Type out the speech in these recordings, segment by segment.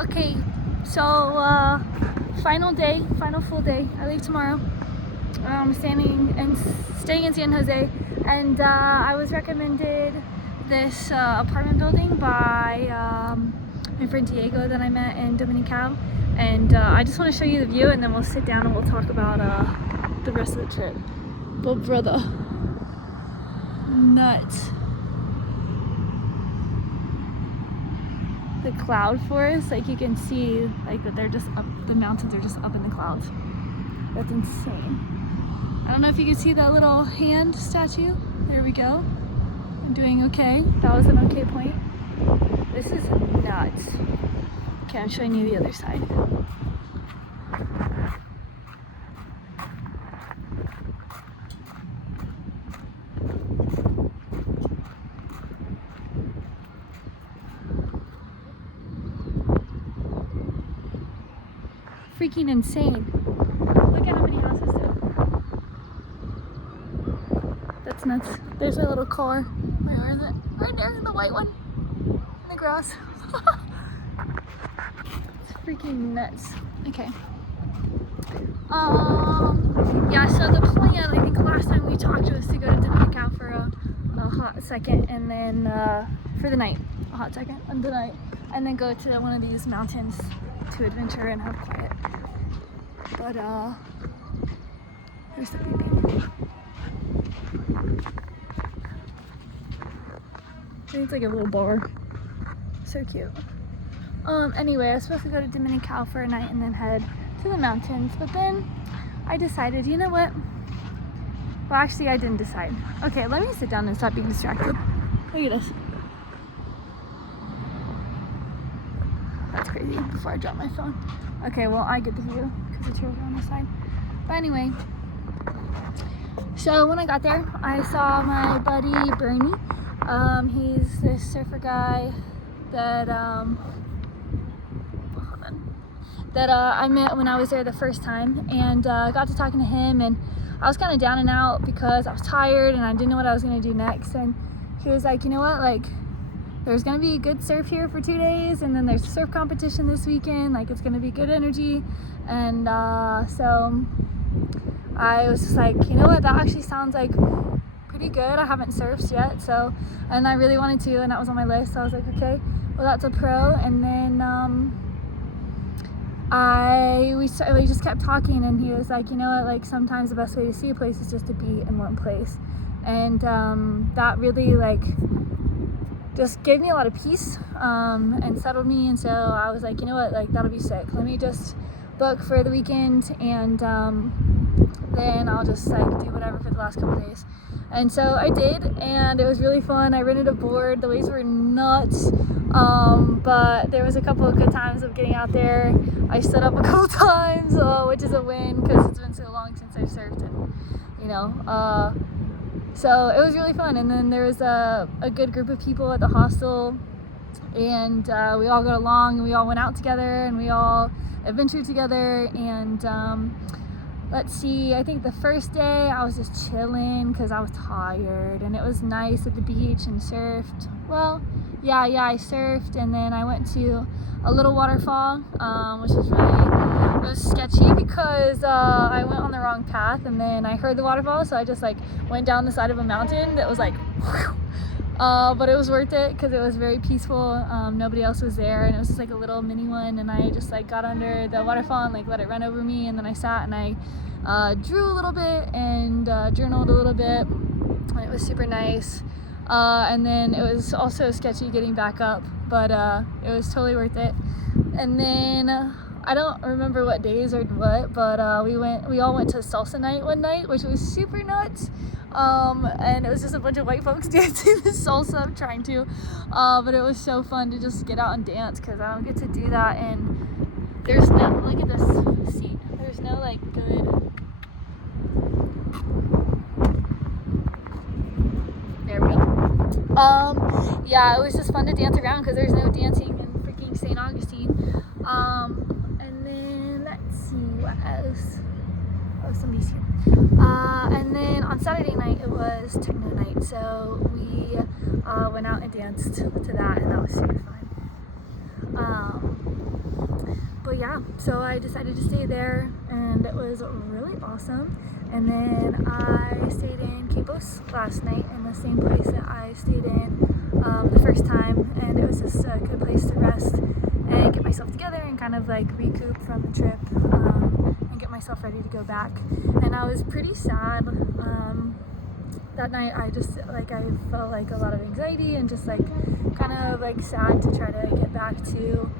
Okay, so final day, final full day. I leave tomorrow. I'm staying in San Jose, and I was recommended this apartment building by my friend Diego that I met in Dominical, and I just want to show you the view, and then we'll sit down and we'll talk about the rest of the trip. But brother, nuts. The cloud forest, like you can see, like that they're just up, the mountains are just up in the clouds. That's insane. I don't know if you can see that little hand statue. There we go. I'm doing okay. That was an okay point. This is nuts. Okay, I'm showing you the other side. Freaking insane. Look at how many houses there. That's nuts. There's my little car. Where is it? Right there, the white one. In the grass. It's freaking nuts. Okay. Yeah, so the plan, I think last time we talked was to go to Dominical for a hot second, and then for the night. A hot second and the night. And then go to one of these mountains to adventure and have quiet. But there's the baby. It's like a little bar. So cute. Anyway, I was supposed to go to Dominical for a night and then head to the mountains, but then I decided, you know what? Well, actually, I didn't decide. Okay, let me sit down and stop being distracted. Look at this. That's crazy. Before I drop my phone. Okay, well, I get the view because the chairs are on the side. But anyway, so when I got there, I saw my buddy Bernie. He's this surfer guy that I met when I was there the first time, and got to talking to him, and I was kind of down and out because I was tired and I didn't know what I was going to do next. And he was like, you know what, like, there's gonna be good surf here for 2 days, and then there's a surf competition this weekend. Like, it's gonna be good energy. And so I was just like, you know what, that actually sounds like pretty good. I haven't surfed yet, so, and I really wanted to, and that was on my list. So I was like, okay, well, that's a pro. And then we just kept talking, and he was like, you know what, like, sometimes the best way to see a place is just to be in one place. And that really, like, just gave me a lot of peace and settled me. And so I was like, you know what, like, that'll be sick. Let me just book for the weekend, and then I'll just like do whatever for the last couple days. And so I did, and it was really fun. I rented a board. The waves were nuts, but there was a couple of good times of getting out there. I stood up a couple times, which is a win because it's been so long since I've surfed, and you know, so it was really fun. And then there was a good group of people at the hostel, and we all got along, and we all went out together, and we all adventured together. And let's see, I think the first day I was just chilling because I was tired, and it was nice at the beach and surfed. Well, yeah, I surfed, and then I went to a little waterfall, which was it was sketchy because I went on the wrong path, and then I heard the waterfall, so I just like went down the side of a mountain that was like whew. But it was worth it because it was very peaceful. Nobody else was there, and it was just like a little mini one, and I just like got under the waterfall and like let it run over me, and then I sat and I drew a little bit and journaled a little bit, and it was super nice. And then it was also sketchy getting back up, but it was totally worth it. And then I don't remember what days or what, but we all went to salsa night one night, which was super nuts. And it was just a bunch of white folks dancing the salsa. I'm trying to, but it was so fun to just get out and dance because I don't get to do that. And there's no, look at this seat. There's no like good. There we go. Yeah, it was just fun to dance around because there's no dancing in freaking St. Augustine. And then let's see what else. Oh, somebody's here. And then on Saturday night it was techno night, so we went out and danced to that, and that was super fun. yeah, so I decided to stay there, and it was really awesome. And then I stayed in Capos last night, in the same place that I stayed in the first time, and it was just a good place to rest and get myself together and kind of like recoup from the trip, and get myself ready to go back. And I was pretty sad that night. I felt like a lot of anxiety and just like kind of like sad to try to get back to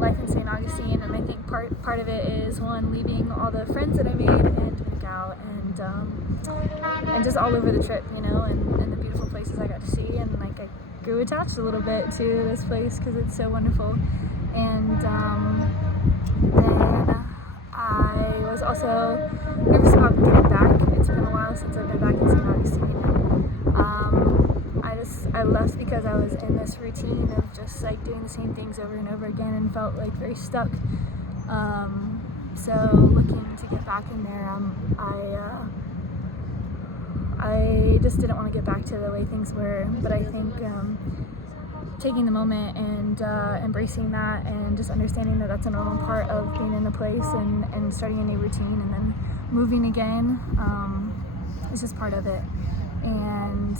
life in St. Augustine. And I think part of it is, one, leaving all the friends that I made and to make out, and just all over the trip, you know, and the beautiful places I got to see, and like I grew attached a little bit to this place because it's so wonderful. And then I was also nervous about getting back. It's been a while since I've been back in St. Augustine. I left because I was in this routine of just like doing the same things over and over again and felt like very stuck. So looking to get back in there, I just didn't want to get back to the way things were. But I think taking the moment and embracing that, and just understanding that that's a normal part of being in a place and starting a new routine and then moving again, is just part of it. And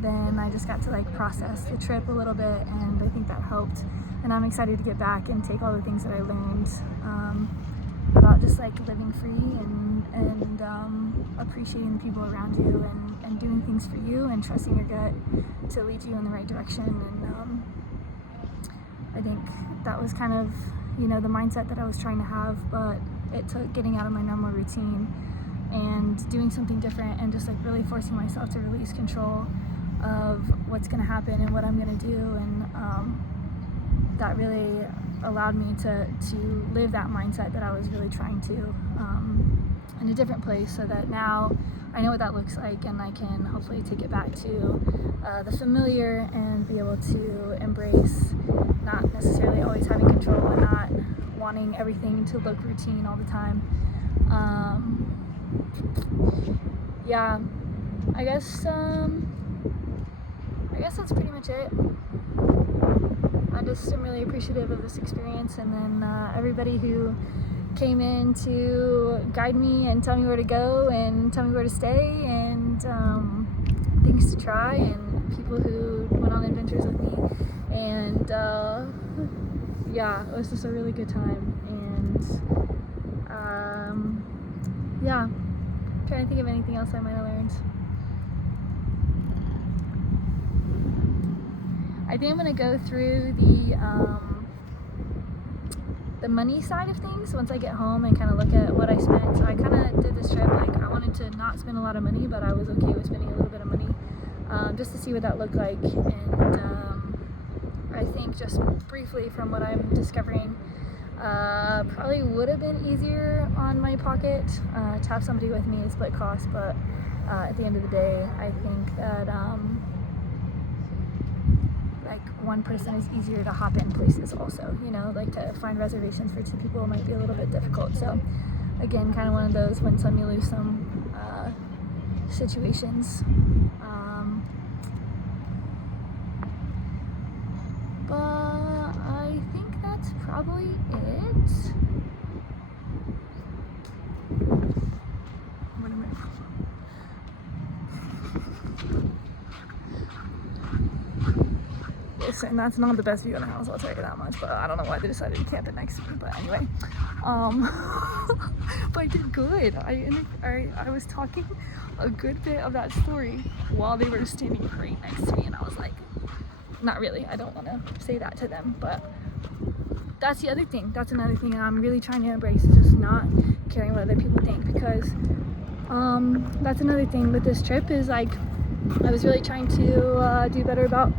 then I just got to like process the trip a little bit, and I think that helped. And I'm excited to get back and take all the things that I learned about just like living free and appreciating the people around you, and doing things for you, and trusting your gut to lead you in the right direction. And I think that was kind of, you know, the mindset that I was trying to have, but it took getting out of my normal routine and doing something different, and just like really forcing myself to release control of what's going to happen and what I'm going to do. And that really allowed me to live that mindset that I was really trying to in a different place, so that now I know what that looks like, and I can hopefully take it back to the familiar and be able to embrace not necessarily always having control and not wanting everything to look routine all the time. Yeah, I guess that's pretty much it. I just am really appreciative of this experience, and then everybody who came in to guide me and tell me where to go and tell me where to stay, and things to try, and people who went on adventures with me. And yeah, it was just a really good time. And yeah, I'm trying to think of anything else I might have learned. I think I'm gonna go through the money side of things once I get home and kind of look at what I spent. So I kind of did this trip like I wanted to not spend a lot of money, but I was okay with spending a little bit of money, just to see what that looked like. And I think just briefly from what I'm discovering, probably would have been easier on my pocket to have somebody with me to split costs, but at the end of the day, I think that like one person is easier to hop in places also, you know, like to find reservations for two people might be a little bit difficult. So again, kind of one of those win some, you lose some situations. But I think that's probably it. Wait a minute. Listen, that's not the best view in the house, I'll tell you that much, but I don't know why they decided to camp it next to me. But anyway, but I did good. I was talking a good bit of that story while they were standing right next to me, and I was like, not really, I don't want to say that to them, but that's the other thing. That's another thing I'm really trying to embrace, is just not caring what other people think, because that's another thing with this trip is like I was really trying to do better about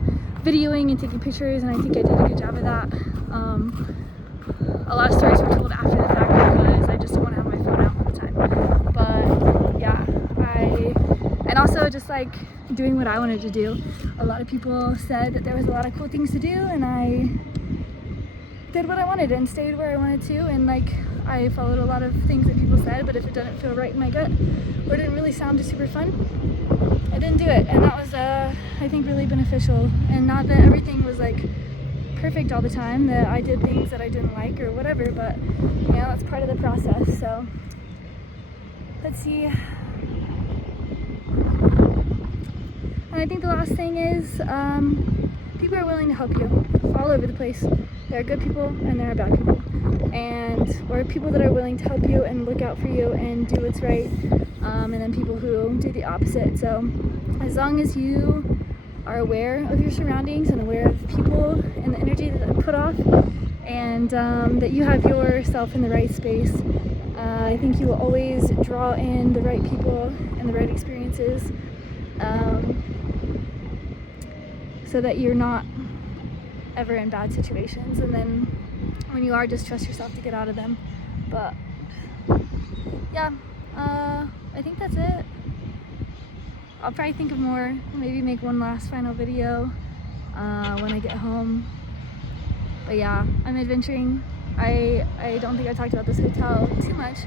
videoing and taking pictures, and I think I did a good job of that. A lot of stories were told after the fact because I just don't want to have my phone out all the time. But yeah, and also just like doing what I wanted to do. A lot of people said that there was a lot of cool things to do, and I did what I wanted and stayed where I wanted to, and like I followed a lot of things that people said, but if it didn't feel right in my gut or didn't really sound super fun, I didn't do it. And that was I think really beneficial. And not that everything was like perfect all the time, that I did things that I didn't like or whatever, but you know, that's part of the process. So let's see. And I think the last thing is people are willing to help you all over the place. There are good people and there are bad people, or people that are willing to help you and look out for you and do what's right, and then people who do the opposite. So as long as you are aware of your surroundings and aware of people and the energy that they put off, and that you have yourself in the right space, I think you will always draw in the right people and the right experiences, so that you're not ever in bad situations. And then when you are, just trust yourself to get out of them. But yeah, I think that's it. I'll probably think of more, maybe make one last final video when I get home. But yeah, I'm adventuring. I don't think I talked about this hotel too much,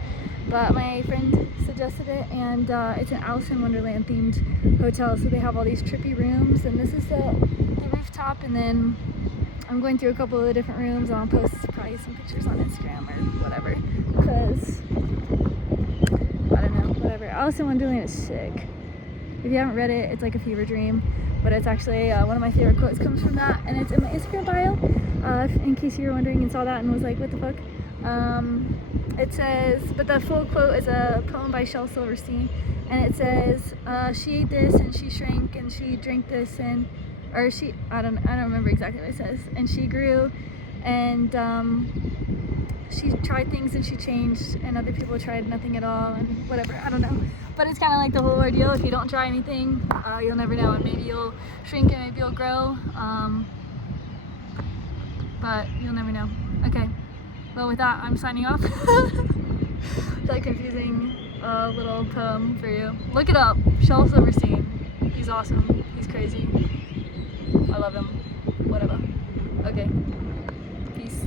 but my friend suggested it, and it's an Alice in Wonderland themed hotel. So they have all these trippy rooms, and this is the rooftop, and then I'm going through a couple of the different rooms, and I'll post probably some pictures on Instagram or whatever, because I don't know, whatever. Alice in Wonderland is sick. If you haven't read it, it's like a fever dream, but it's actually one of my favorite quotes comes from that, and it's in my Instagram bio, in case you were wondering and saw that and was like, what the fuck? It says, but the full quote is a poem by Shel Silverstein, and it says, she ate this and she shrank, and she drank this and, or she, I don't remember exactly what it says, and she grew, and she tried things and she changed, and other people tried nothing at all, and whatever, I don't know. But it's kind of like the whole ordeal. If you don't try anything, you'll never know, and maybe you'll shrink and maybe you'll grow, but you'll never know. Okay, well, with that, I'm signing off. That confusing little poem for you. Look it up, Shel Silverstein. He's awesome, he's crazy. I love him, whatever. Okay, peace.